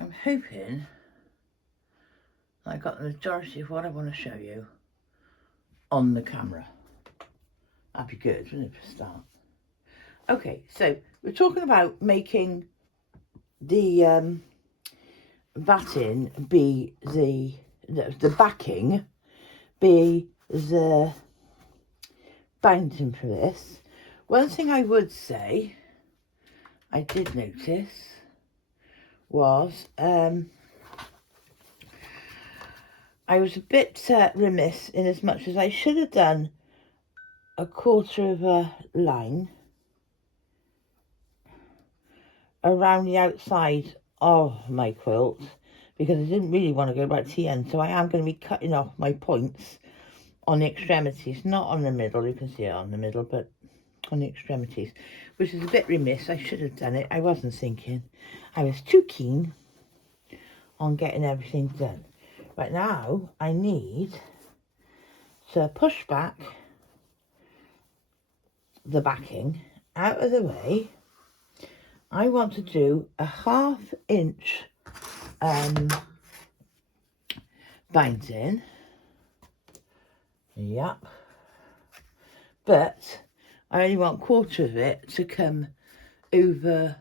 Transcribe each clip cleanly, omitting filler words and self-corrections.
I'm hoping I got the majority of what I want to show you on the camera. That'd be good, wouldn't it, for a start? Okay, so we're talking about making the batting be the backing be the binding for this. One thing I would say I did notice was I was a bit remiss in as much as I should have done a quarter of a line around the outside of my quilt, because I didn't really want to go right to the end, so I am going to be cutting off my points on the extremities, not on the middle. You can see it on the middle, but on the extremities, which is a bit remiss. I should have done it. I wasn't thinking. I was too keen on getting everything done. Right now, I need to push back the backing out of the way. I want to do a 1/2 inch binding. Yep. But I only want 1/4 of it to come over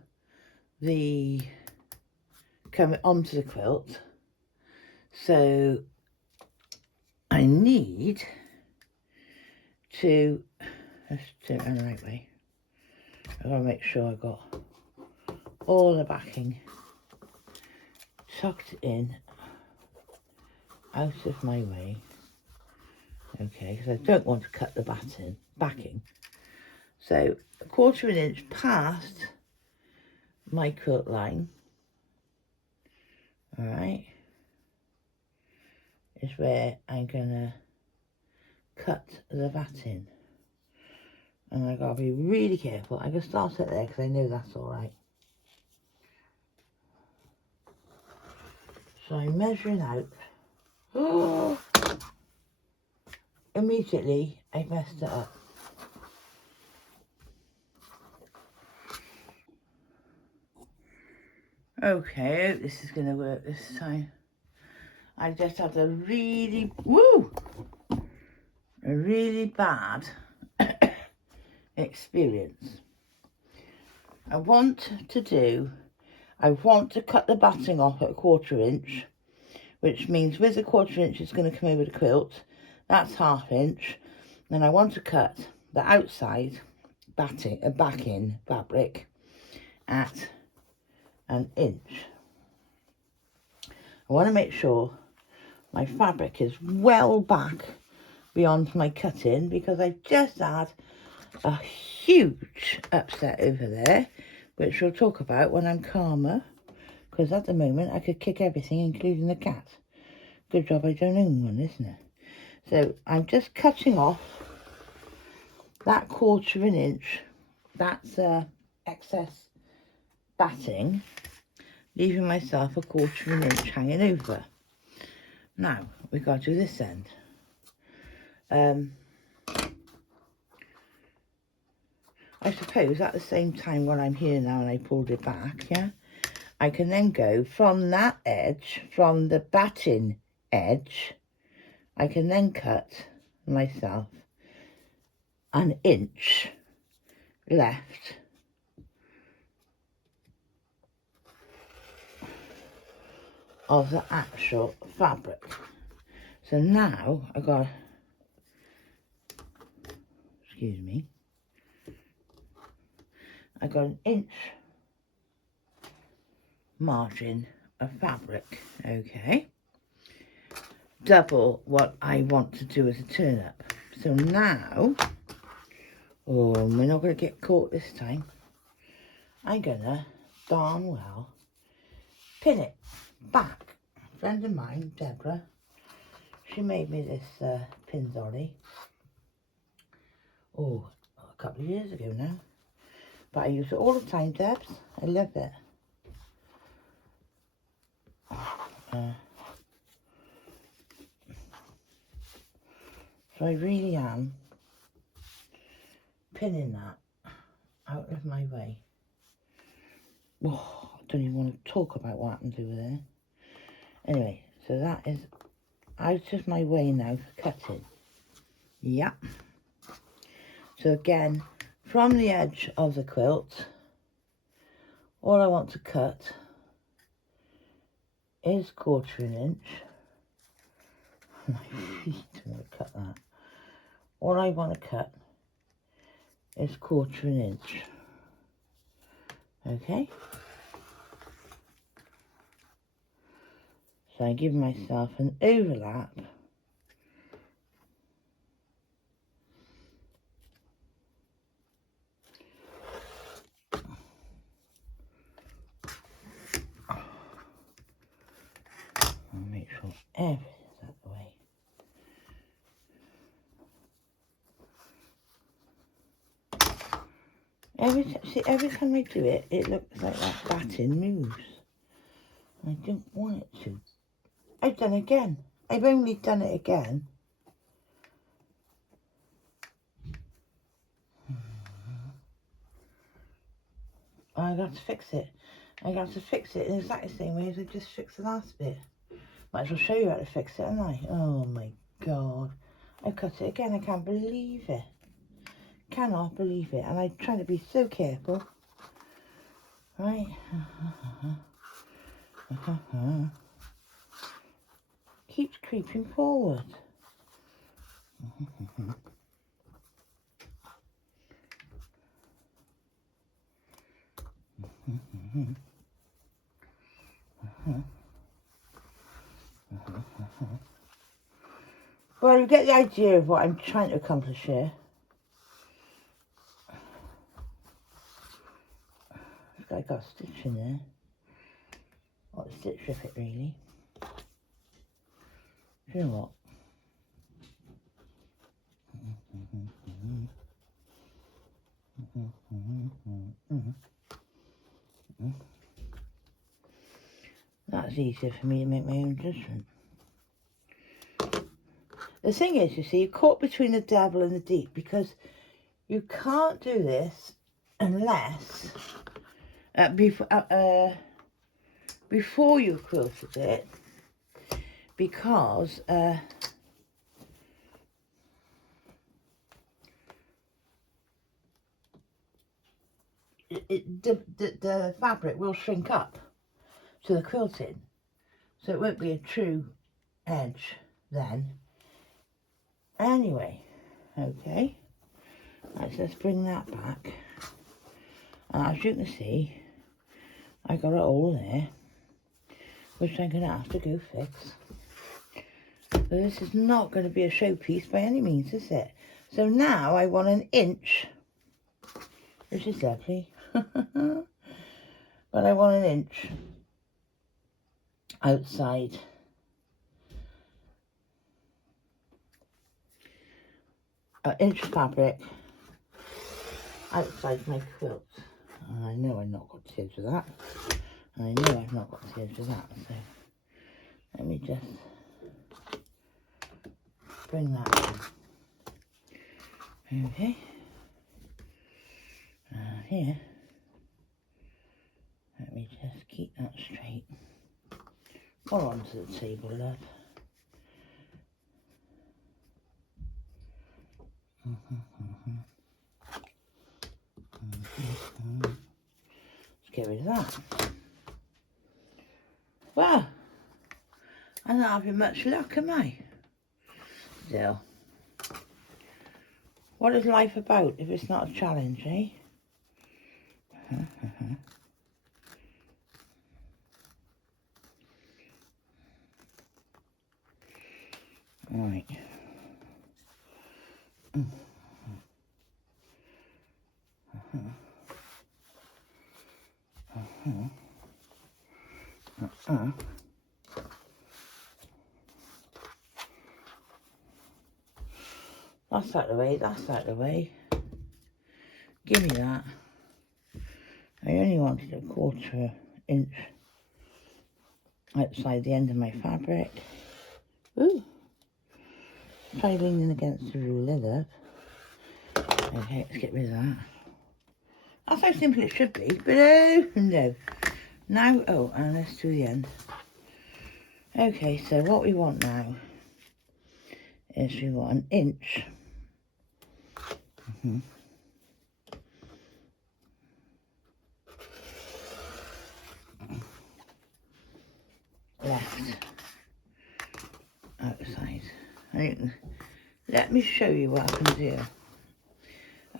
come onto the quilt. So I need to, let's do it in the right way. I've got to make sure I've got all the backing tucked in out of my way. Okay, because I don't want to cut the backing. So 1/4 of an inch past my quilt line, all right, is where I'm gonna cut the batting. And I gotta be really careful. I can start it there because I know that's all right. So I'm measuring out. Oh, immediately I messed it up. Okay, I hope this is gonna work this time. I just had a really bad experience. I want to cut the batting off at 1/4 inch, which means with the 1/4 inch it's going to come over the quilt. That's 1/2 inch. Then I want to cut the outside backing fabric at 1 inch. I want to make sure my fabric is well back beyond my cutting, because I've just had a huge upset over there, which we'll talk about when I'm calmer, because at the moment I could kick everything, including the cat. Good job I don't own one, isn't it? So I'm just cutting off that 1/4 of an inch. That's excess batting, leaving myself a 1/4 of an inch hanging over. Now we've got to do this end. I suppose at the same time while I'm here now and I pulled it back, yeah, I can then go from that edge, from the batting edge, I can then cut myself 1 inch left of the actual fabric. So now I've got, excuse me, I got 1 inch margin of fabric, okay, double what I want to do as a turn up. So now, oh, we're not going to get caught this time, I'm gonna darn well pin it back. A friend of mine, Deborah, she made me this pin dolly, oh, a couple of years ago now, but I use it all the time, Debs. I love it. So I really am pinning that out of my way. Oh, don't even want to talk about what happens over there. Anyway, so that is out of my way now for cutting. Yeah. So again, from the edge of the quilt, all I want to cut is 1/4 inch. My feet, I'm going to cut that. All I want to cut is 1/4 inch. Okay. So I give myself an overlap . I'll make sure everything's out the way. Every time I do it, it looks like that batting moves. I don't want it to. I've done it again. I've only done it again. I got to fix it. I got to fix it in exactly the same way as I just fixed the last bit. Might as well show you how to fix it, haven't I? Oh my god. I cut it again. I can't believe it. Cannot believe it. And I'm trying to be so careful. Right. Keeps creeping forward. Well, you get the idea of what I'm trying to accomplish here. I got a stitch in there. What a stitch rip it really. Do you know what? That's easier for me to make my own judgment. The thing is, you see, you're caught between the devil and the deep, because you can't do this unless before you quilted it, because the fabric will shrink up to the quilting, so it won't be a true edge then. Anyway, okay, let's bring that back. And as you can see, I got a hole there, which I'm going to have to go fix. So this is not going to be a showpiece by any means, is it? So now I want 1 inch, which is lovely, but I want 1 inch outside. An inch of fabric outside my quilt. And I know I've not got tears for that. And I know I've not got tears for that. So let me just bring that in. Okay. Here. Let me just keep that straight. Go onto the table, love. Let's get rid of that. Well, I'm not having much luck, am I? Still. What is life about if it's not a challenge, eh? Right. That's out of the way, that's out of the way. Give me that. I only wanted 1/4 inch outside the end of my fabric. Ooh. Try leaning against the ruler there. Okay, let's get rid of that. That's how simple it should be, but oh no. Now, oh, and let's do the end. Okay, so what we want now is we want an inch. Left outside. Let me show you what happens here.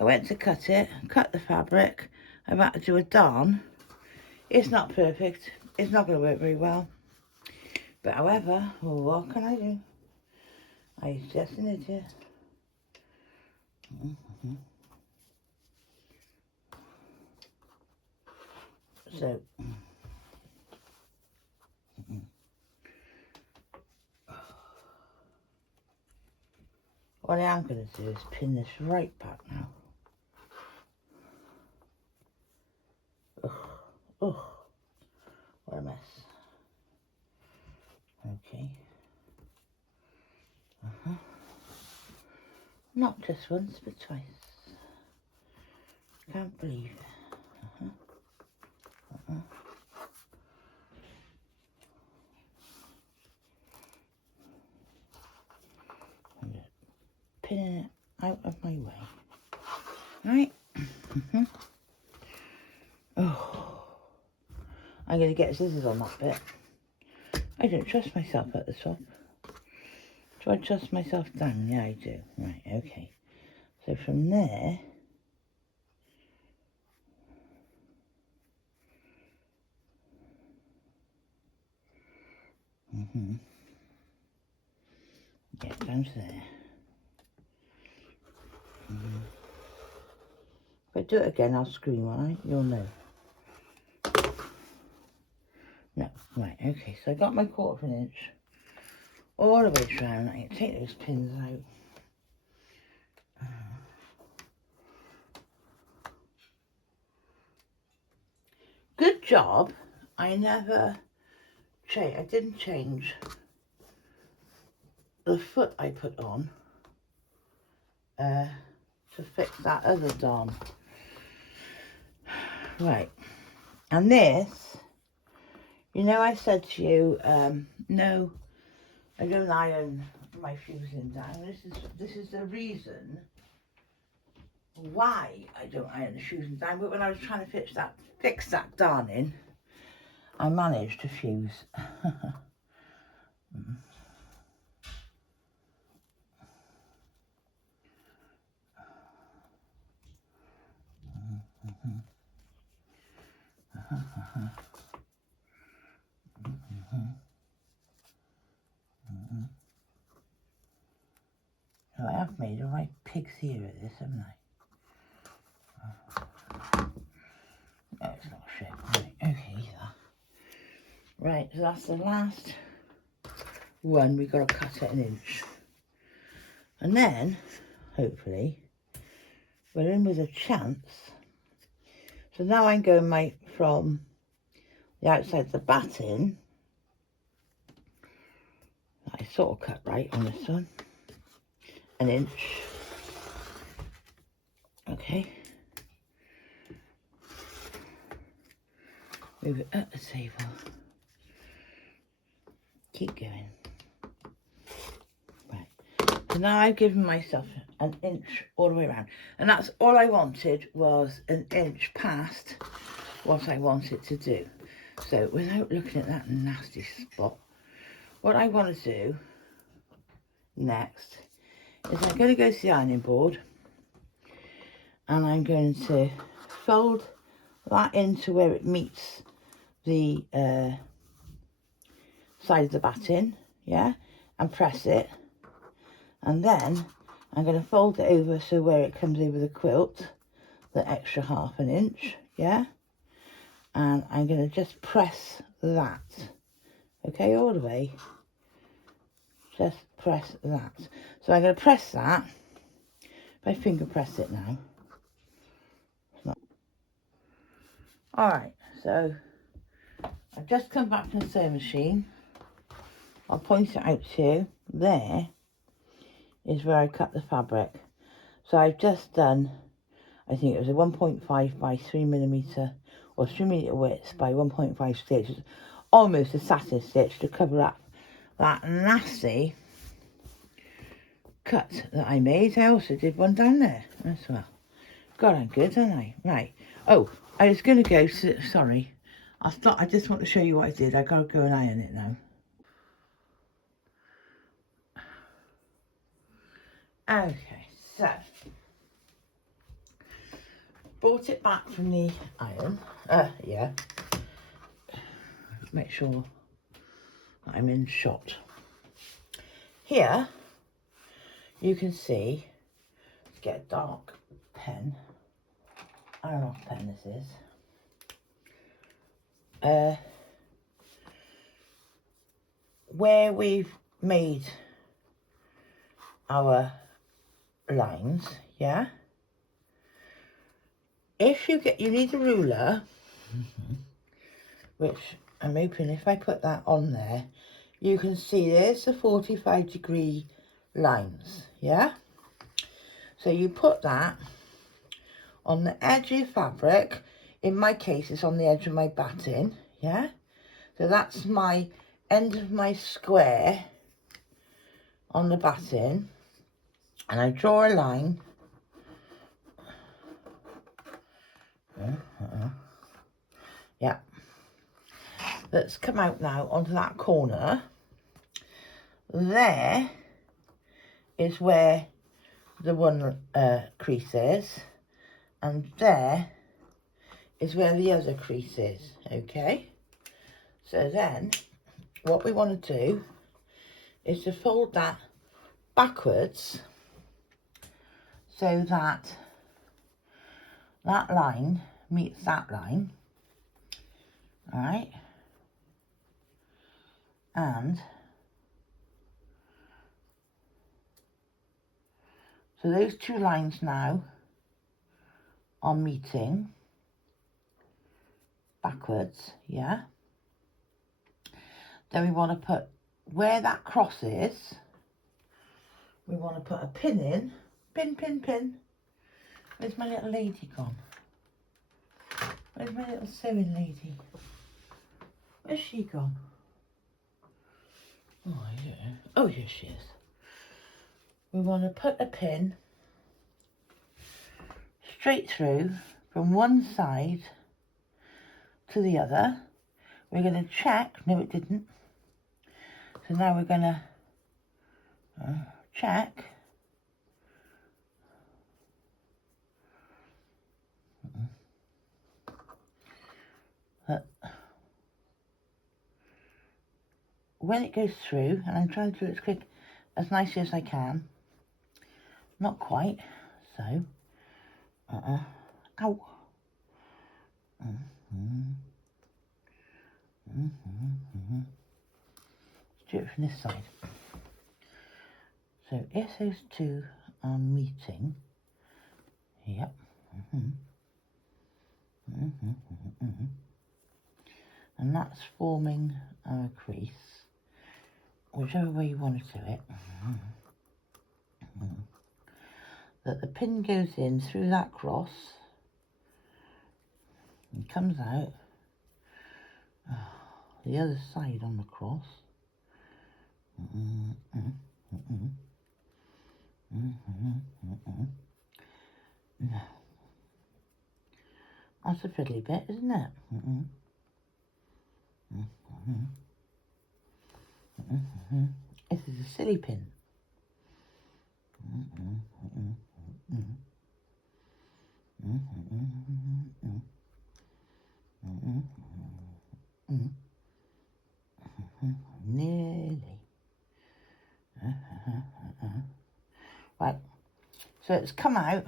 I went to cut the fabric. I'm about to do a darn. It's not perfect. It's not going to work very well. But however, what can I do? I'm just an idiot. So, what I am going to do is pin this right back now. Ugh, what a mess. Okay. Not just once, but twice. Can't believe it. I'm just pinning it out of my way. Right? Oh, I'm going to get scissors on that bit. I don't trust myself at the top. Do I trust myself down? Yeah, I do. Right, okay. So from there, get down to there. If I do it again, I'll scream, won't I? You'll know. No, right, okay. So I got my 1/4 inch all the way round. I can take those pins out. Good job. I didn't change the foot I put on to fix that other darn. Right, and this, you know, I said to you, no, I don't iron my fusing down. This is the reason why I don't iron the fusing down. But when I was trying to fix that darning, I managed to fuse. So I have made a right pig's ear of this, haven't I? No, it's not shit. Right, okay, either. Right, so that's the last one. We've got to cut it 1 inch. And then, hopefully, we're in with a chance. So now I'm going from the outside of the batting. I sort of cut right on this one. 1 inch. Okay. Move it up the table. Keep going. Right. So now I've given myself 1 inch all the way around. And that's all I wanted, was 1 inch past what I wanted to do. So without looking at that nasty spot, what I want to do next is I'm going to go to the ironing board and I'm going to fold that into where it meets the side of the batting, yeah, and press it. And then I'm going to fold it over so where it comes over the quilt, the extra 1/2 inch, yeah, and I'm going to just press that, okay, all the way. Just press that. So I'm going to press that. If I finger press it now. Alright, so I've just come back from the sewing machine. I'll point it out to you. There is where I cut the fabric. So I've just done, I think it was a 1.5 by 3mm or 3 metre width by 1.5 stitches, almost a satin stitch to cover up that nasty cut that I made. I also did one down there as well. God, I'm good, aren't I? Right. Oh, I was going to go to, sorry. I just want to show you what I did. I got to go and iron it now. Okay, so brought it back from the iron. Yeah. Make sure that I'm in shot. Here, you can see, let's get a dark pen. I don't know what pen this is. Where we've made our lines, yeah. If you need a ruler, which I'm hoping if I put that on there, you can see there's the 45-degree lines, yeah. So you put that on the edge of your fabric. In my case, it's on the edge of my batting, yeah. So that's my end of my square on the batting, and I draw a line. Yeah, that's come out now onto that corner. There is where the one crease is, and there is where the other crease is. Okay, so then what we want to do is to fold that backwards so that that line meets that line. All right, and so those two lines now are meeting backwards, yeah. Then we want to put where that cross is, we want to put a pin in. Pin. Where's my little lady gone? Where's my little sewing lady? Where's she gone? Oh, I don't know. Oh, here she is. We want to put a pin straight through from one side to the other. We're going to check. No, it didn't. So now we're going to check. When it goes through, and I'm trying to do it as quick, as nicely as I can. Not quite, so. Ow. Let's do it from this side. So if those two are meeting, yep. And that's forming our crease, whichever way you want to do it. That the pin goes in through that cross and comes out the other side on the cross. That's a fiddly bit, isn't it? This is a silly pin. Nearly. Right, so it's come out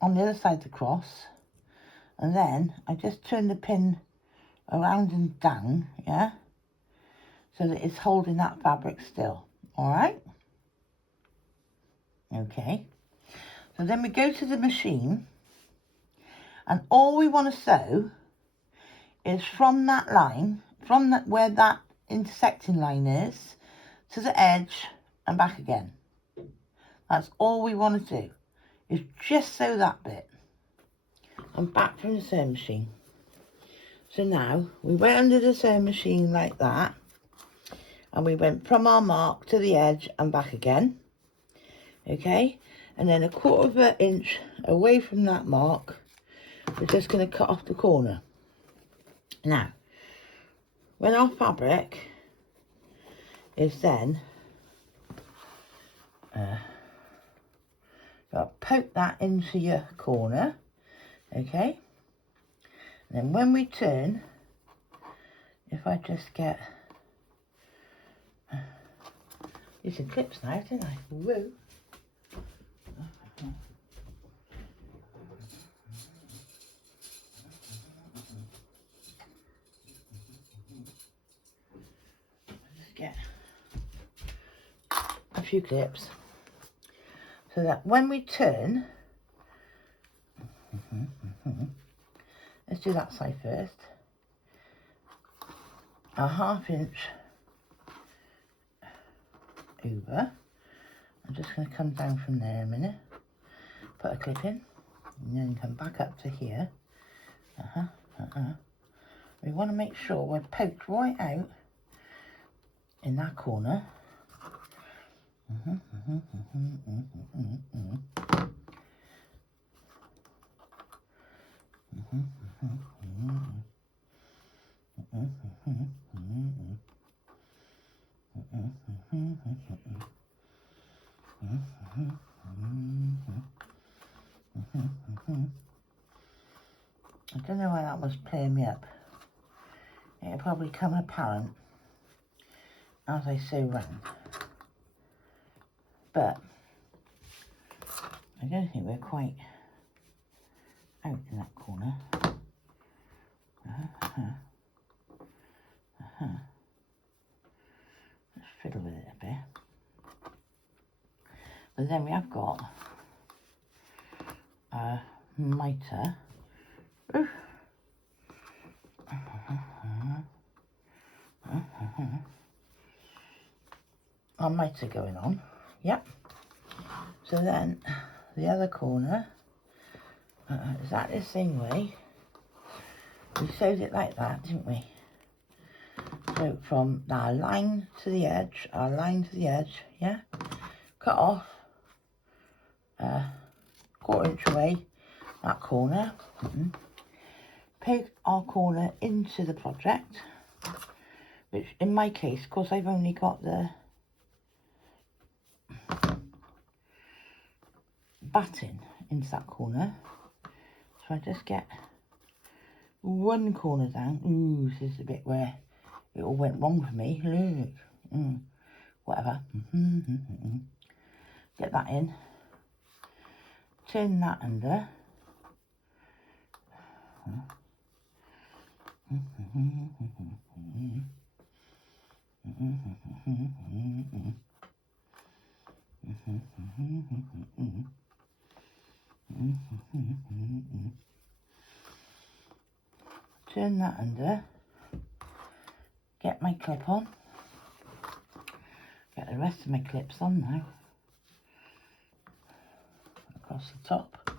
on the other side of the cross, and then I just turn the pin around and down, yeah, so that it's holding that fabric still. All right, okay. So then we go to the machine, and all we want to sew is from that line, from that where that intersecting line is, to the edge and back again. That's all we want to do, is just sew that bit. I'm back from the sewing machine. So now we went under the sewing machine like that, and we went from our mark to the edge and back again. Okay, and then 1/4 of an inch away from that mark, we're just going to cut off the corner. Now, when our fabric is then, poke that into your corner, okay, and then when we turn, if I just get, using clips now, didn't I? Woo. Just get a few clips so that when we turn, let's do that side first. A 1/2 inch over. I'm just going to come down from there a minute, put a clip in, and then come back up to here. We want to make sure we're poked right out in that corner. I don't know why that was playing me up. It'll probably come apparent as I sew round. But I don't think we're quite out in that corner. Let's fiddle with it a bit. But then we have got a mitre. Our mitre going on, yep. So then the other corner, exactly the same way. We sewed it like that, didn't we? So from our line to the edge, yeah. Cut off 1/4 inch away that corner. Poke our corner into the project, which in my case, of course, I've only got the batting into that corner. So I just get one corner down. Ooh, this is the bit where it all went wrong for me. Look. Whatever. Get that in. Turn that under. Turn that under. Get my clip on. Get the rest of my clips on now. Across the top.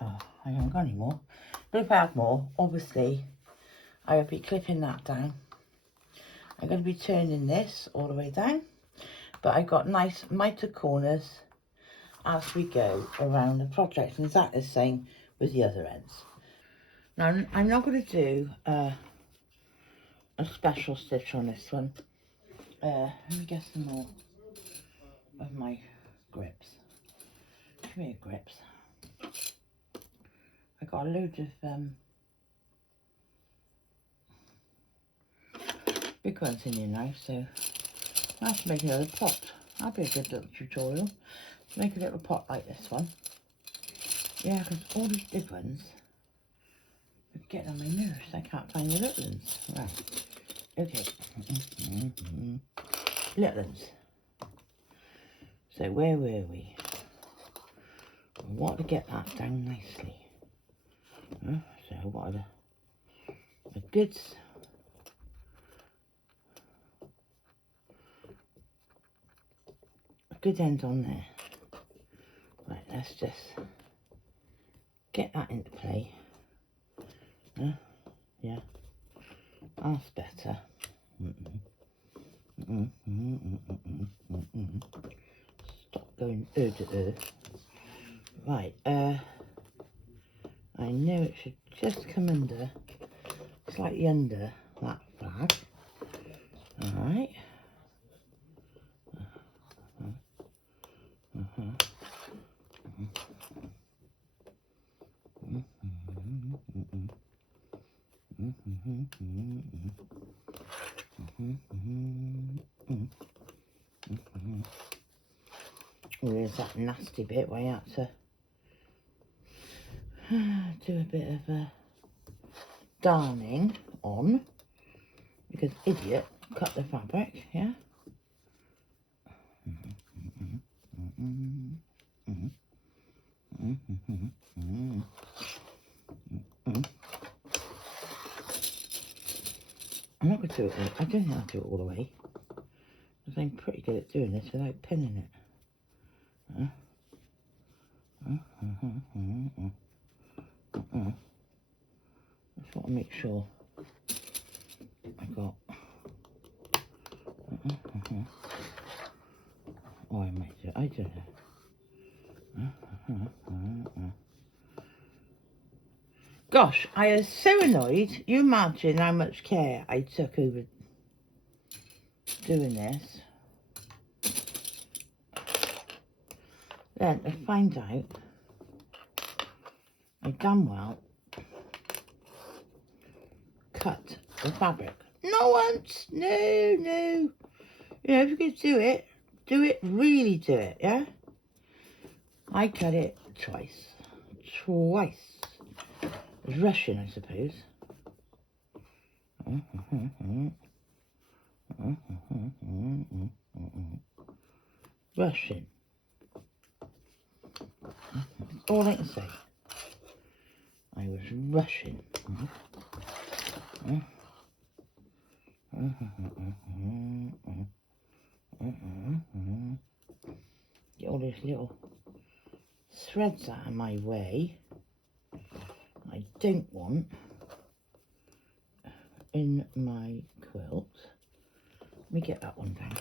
Oh, I haven't got any more. But if I had more, obviously, I would be clipping that down. I'm going to be turning this all the way down. But I've got nice mitered corners as we go around the project. And exactly the same with the other ends. Now, I'm not going to do a special stitch on this one. Let me get some more of my grips. Come here, grips. I got a load of big ones in here now, so I have to make another pot. That'll be a good little tutorial. Make a little pot like this one. Yeah, because all these big ones are getting on my nerves. I can't find the little ones. Right. Okay. Little ones. So where were we? I want to get that down nicely. So I wanted a good end on there. Right, let's just get that into play. Yeah, that's better. Stop going to Right, I know it should just come under, slightly under that flag. Alright. Oh, there's that nasty bit where you have to do a bit of a darning on, because idiot cut the fabric, yeah? I'm not going to do it, I don't think I'll do it all the way, because I'm pretty good at doing this without pinning it. Just want to make sure I got... Oh, I might do it, I don't know. Gosh, I was so annoyed. You imagine how much care I took over doing this. Then to find out I damn well cut the fabric. Not once, no. You know, if you're going to do it, really do it, yeah? I cut it twice. It was rushing, I suppose. Rushing. That's all I can say. I was rushing. Get all these little threads out of my way. I don't want in my quilt. Let me get that one down.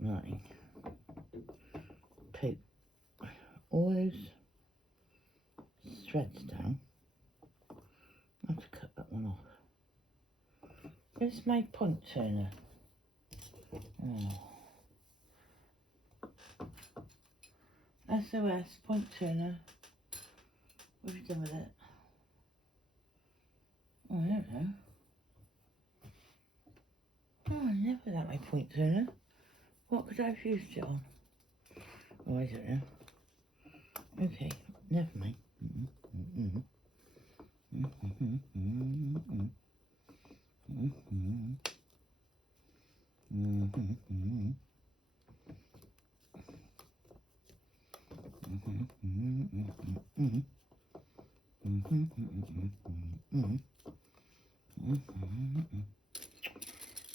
Right. Take all those threads down. I have to cut that one off. Where's my point turner? Oh. SOS, point turner. What have you done with it? Oh, I don't know. Oh, I never had my point turner. What could I have used it on? Oh, I don't know. Okay, never mind.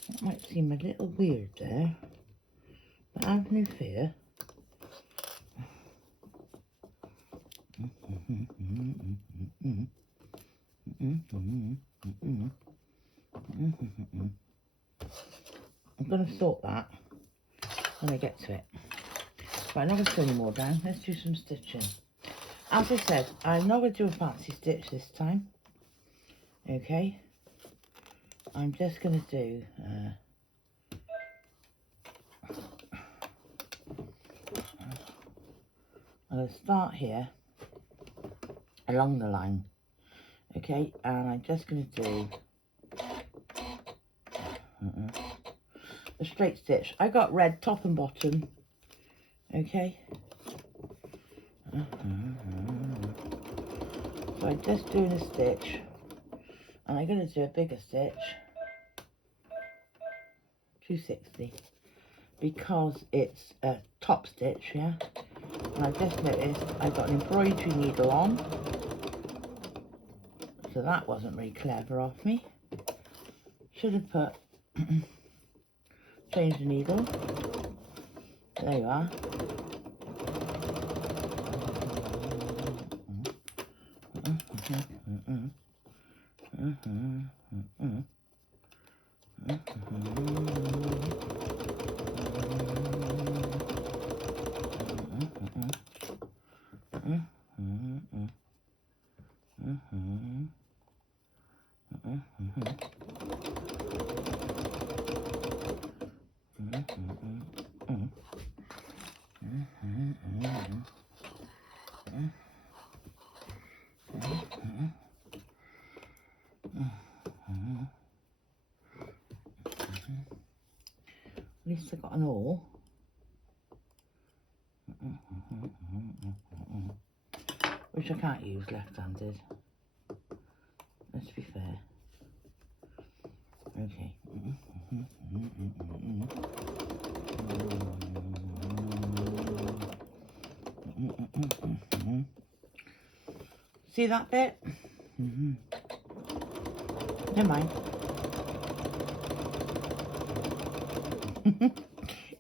That might seem a little weird there, but have no fear. I'm going to sort that when I get to it. Right, I'm not going to put any more down. Let's do some stitching. As I said, I'm not going to do a fancy stitch this time. Okay. I'm just going to do... I'm going to start here along the line. Okay, and I'm just going to do a straight stitch. I got red top and bottom. Okay. So I'm just doing a stitch, and I'm going to do a bigger stitch, 260, because it's a top stitch, yeah. And I've just noticed I've got an embroidery needle on, so that wasn't very clever of me. Should have put change the needle. There you are. At least I got an awl. Which I can't use left-handed. Let's be fair. Okay. See that bit? Never mind.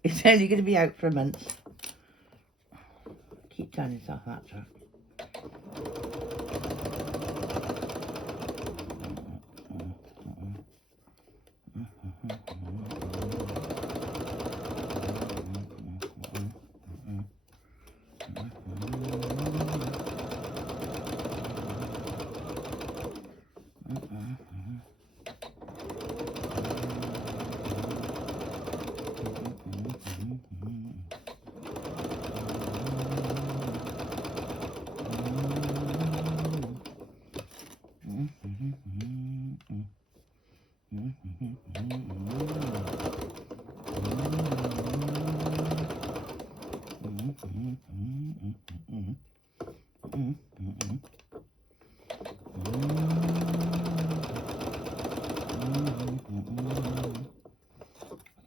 It's only going to be out for a month. Keep turning yourself that track.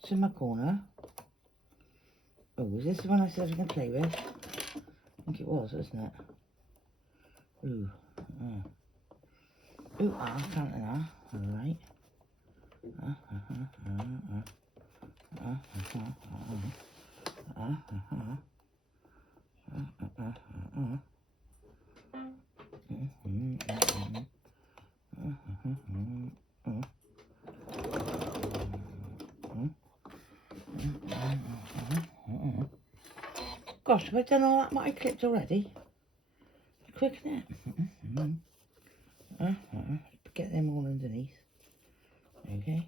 It's in my corner. Oh, is this the one I said I was going to play with? I think it was, wasn't it? Ooh. Ooh, counting that. Alright. Gosh, have I done all that what I clipped already? Quick, isn't it? Get them all underneath. Okay.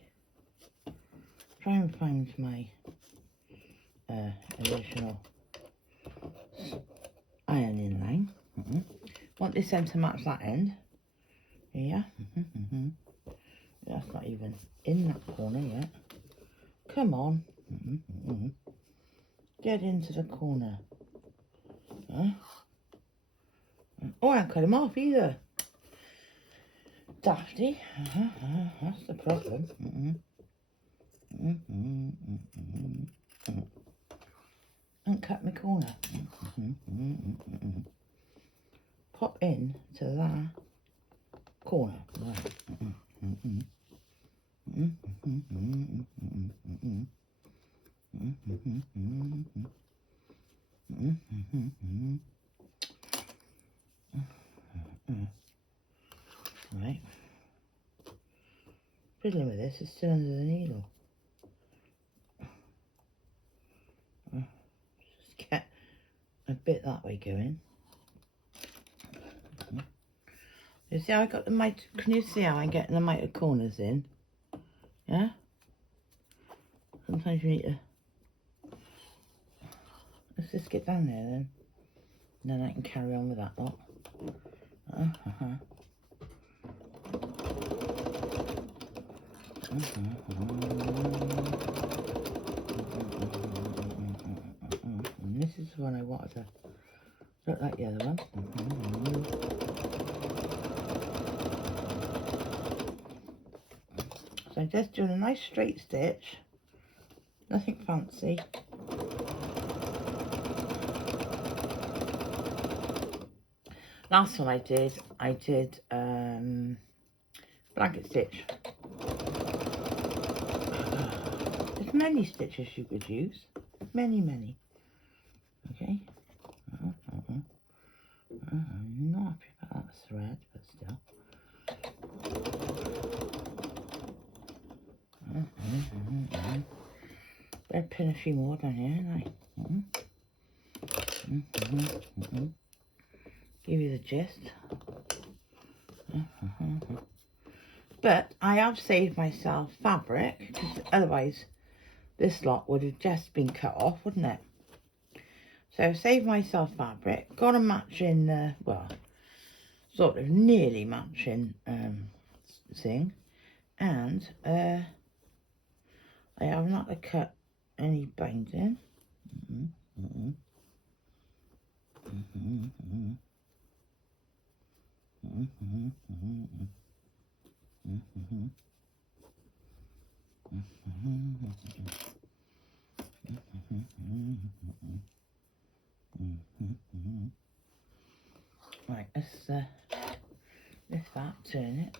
Try and find my original ironing line. Want this end to match that end. Yeah. That's not even in that corner yet. Come on. Get into the corner. Oh, I haven't cut him off either. Dafty. That's the problem. And cut my corner. Pop in to that corner. Right. Right. Fiddling with this, it's still under the needle. Just get a bit that way going. You see how I got the mitered, can you see how I'm getting the mitered corners in? Yeah? Sometimes you need to, let's just get down there then. And then I can carry on with that lot. And this is the one I wanted to look like the other one. So I'm just doing a nice straight stitch, nothing fancy. Last one I did blanket stitch. There's many stitches you could use, many. Okay. I'm not happy about that thread, but still. Better pin a few more down here, don't I? Give you the gist. But I have saved myself fabric, because otherwise this lot would have just been cut off, wouldn't it? So I've saved myself fabric, got a matching, well, sort of nearly matching thing, and I have not to cut any binding. Right, let's lift that, turn it.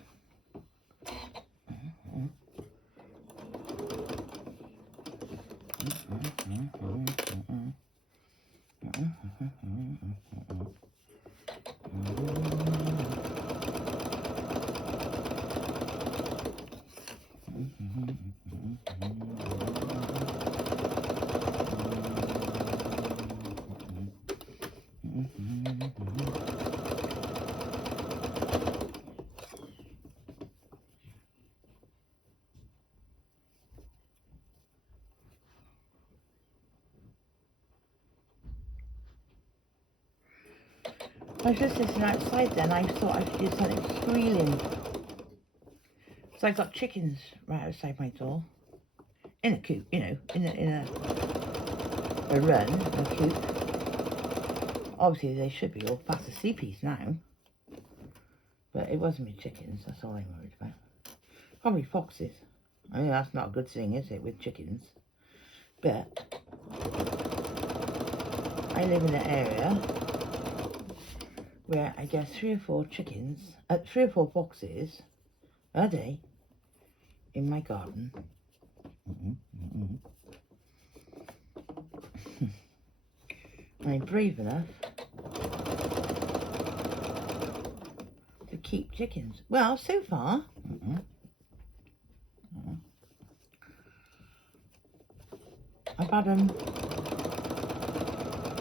I was just listening outside then, I thought I could hear something squealing. So I got chickens right outside my door. In a coop, you know, in a run, in a coop. Obviously they should be all fast asleepies now. But it wasn't me chickens, that's all I'm worried about. Probably foxes. I mean, that's not a good thing, is it, with chickens? But I live in an area where I get 3 or 4 chickens, 3 or 4 foxes a day in my garden. I'm brave enough to keep chickens. Well, so far, I've had them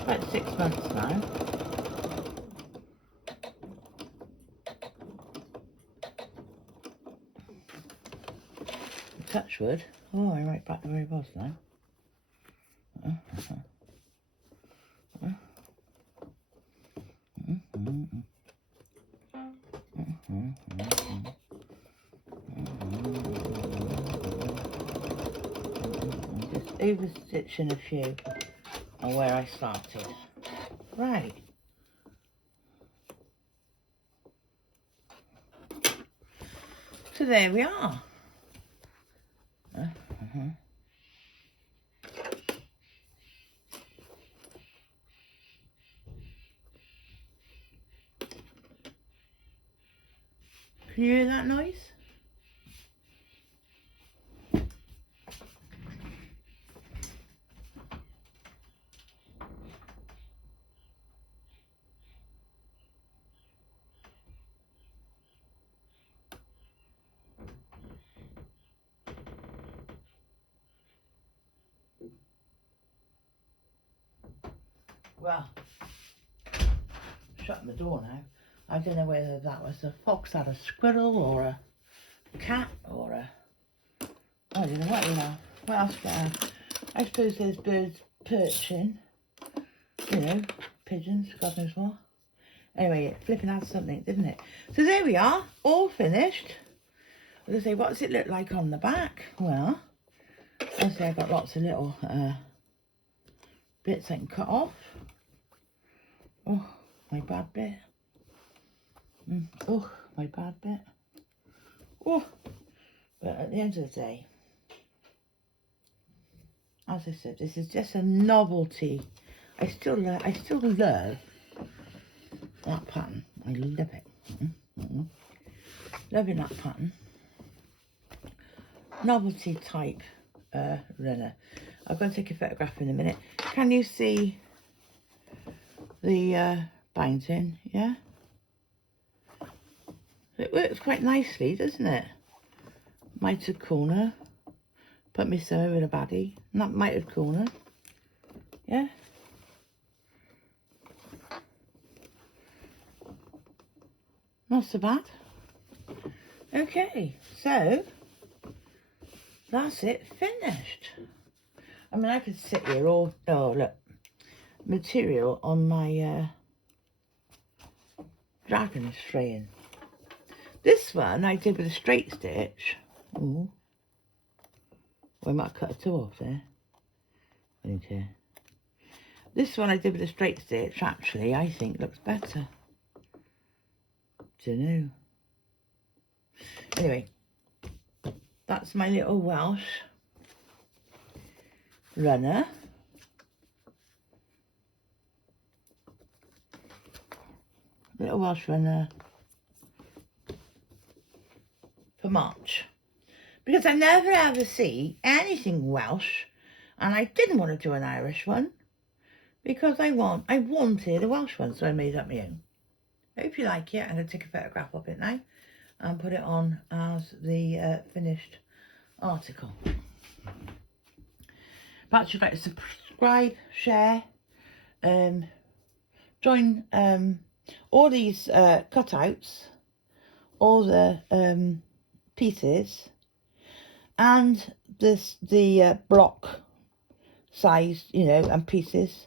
about 6 months now. Touch wood. Oh, I'm right back to where I was now. Just over-stitching a few on where I started. Right. So there we are. Can you hear that noise? Well, shutting the door now. I don't know whether that was a fox had a squirrel or a cat or a... I don't know what we have. What else do I have? I suppose there's birds perching. You know, pigeons, God knows what. Anyway, it flipping out something, didn't it? So there we are, all finished. I was going to say, what does it look like on the back? Well, obviously I've got lots of little bits I can cut off. Oh, my bad bit. Oh, my bad bit. Oh, but at the end of the day, as I said, this is just a novelty. I still love that pattern. I love it. Loving that pattern. Novelty type runner. I'm going to take a photograph in a minute. Can you see the binding? Yeah? So it works quite nicely, doesn't it? Mitred corner. Put my sew in a baddie. Not mitred corner. Yeah. Not so bad. Okay, so that's it finished. I mean, I could sit here all, oh look, material on my dragon is fraying. This one I did with a straight stitch. Ooh. Well, I might cut a toe off there. Okay. This one I did with a straight stitch, actually, I think looks better. Dunno. Anyway, that's my little Welsh runner. Little Welsh runner for March. Because I never ever see anything Welsh, and I didn't want to do an Irish one because I wanted a Welsh one, so I made up my own. Hope you like it. I'm going to take a photograph of it now and put it on as the finished article. Perhaps you'd like to subscribe, share, join all these cutouts, all the pieces, and the block size, you know, and pieces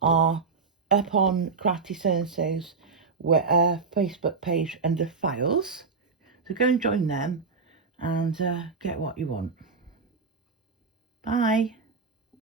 are up on Crafty So-and-so's Facebook page under files. So go and join them and get what you want. Bye.